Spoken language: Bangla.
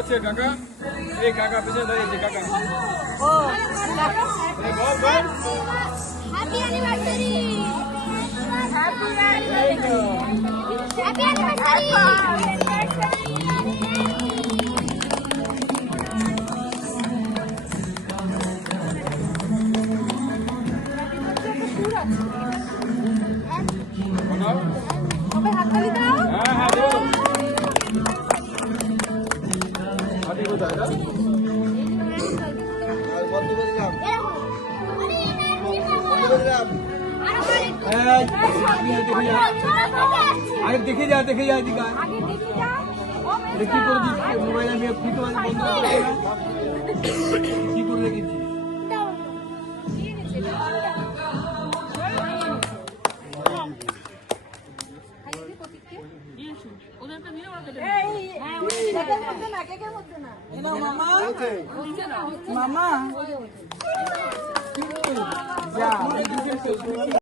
আছে কাকা, এই কাকা পিছনে দাঁড়িয়েছে কাকা। ও বল বল। Happy anniversary, happy anniversary. সবাই হাততালি দাও। হ্যাঁ হ্যাঁ দেবো। হাতে কোথায় এটা? আগে দেখে যা দেখে যা এদিকে আয়। কি করে দিচ্ছি মোবাইল আমি কি করে বন্ধ কি করে রেখেছি? মামা